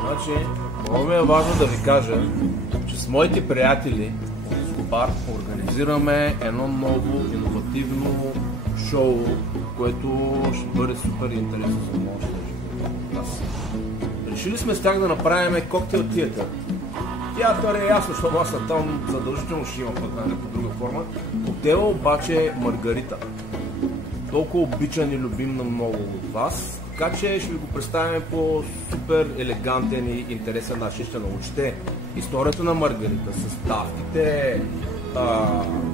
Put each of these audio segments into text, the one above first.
Значи, много ми е важно да ви кажа, че с моите приятели от Escobar организираме едно ново, иновативно шоу, което ще бъде супер интересно за младите нас. Решили сме с тях да направим коктейл театър. Театър е ясно, защото аз там задължително ще има път по друга форма. Коктейла обаче е Маргарита. Толкова обичан и любим на много от вас, така че ще ви го представим по супер елегантен и интересен начин. Ще научите историята на Маргарита, съставките,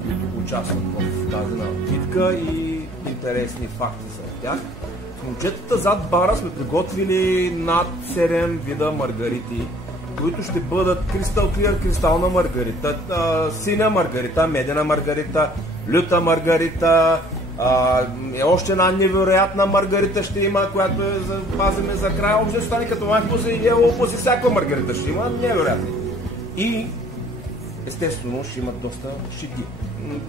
които участват в тази напитка и интересни факти за тях. С момчетата зад бара сме приготвили над 7 вида маргарити, които ще бъдат Crystal Clear, кристална маргарита, синя маргарита, медена маргарита, люта маргарита, още една невероятна маргарита ще има, която пазиме за края. Общо ще стане като майко си и елопоси, всяка маргарита ще има, невероятни. И естествено ще имат доста шеги.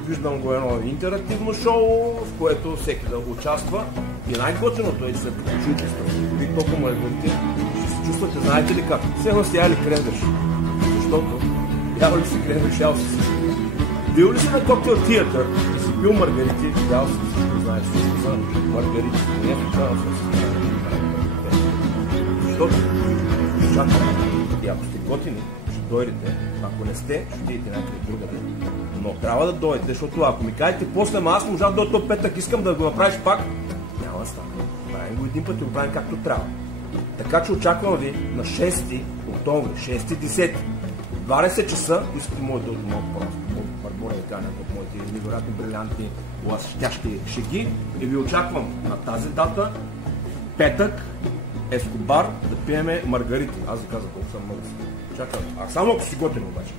Виждам го едно интерактивно шоу, в което всеки да участва. И най-готиното е, че се чуете с и толкова маргарити, ще се чувствате, знаете ли как? Все едно сте яли крендъж. Защото ял ли си крендъж, ял си всичко. Бил ли си на коктейл театър и си пил маргарити, ял си всичко, знаеш всичко за маргарити. Не е случайно с защото чакам. И ако сте готини, ще дойдете. Ако не сте, ще идете някъде другаде. Но трябва да дойдете, защото ако ми кажете после, аз можах до този петък, искам да го направиш пак, няма да стане. Правим го един път и го правим както трябва. Така че очаквам ви на 6 октомври, 6-10, 20 часа, искате моите от моят просто, от Барбора и Таня, от моите невероятни брилянтни лъщящи шеги и ви очаквам на тази дата, петък, Escobar, да пиеме маргарити. Аз ви казах колко съм много. Чакам. А само ако си готин обаче.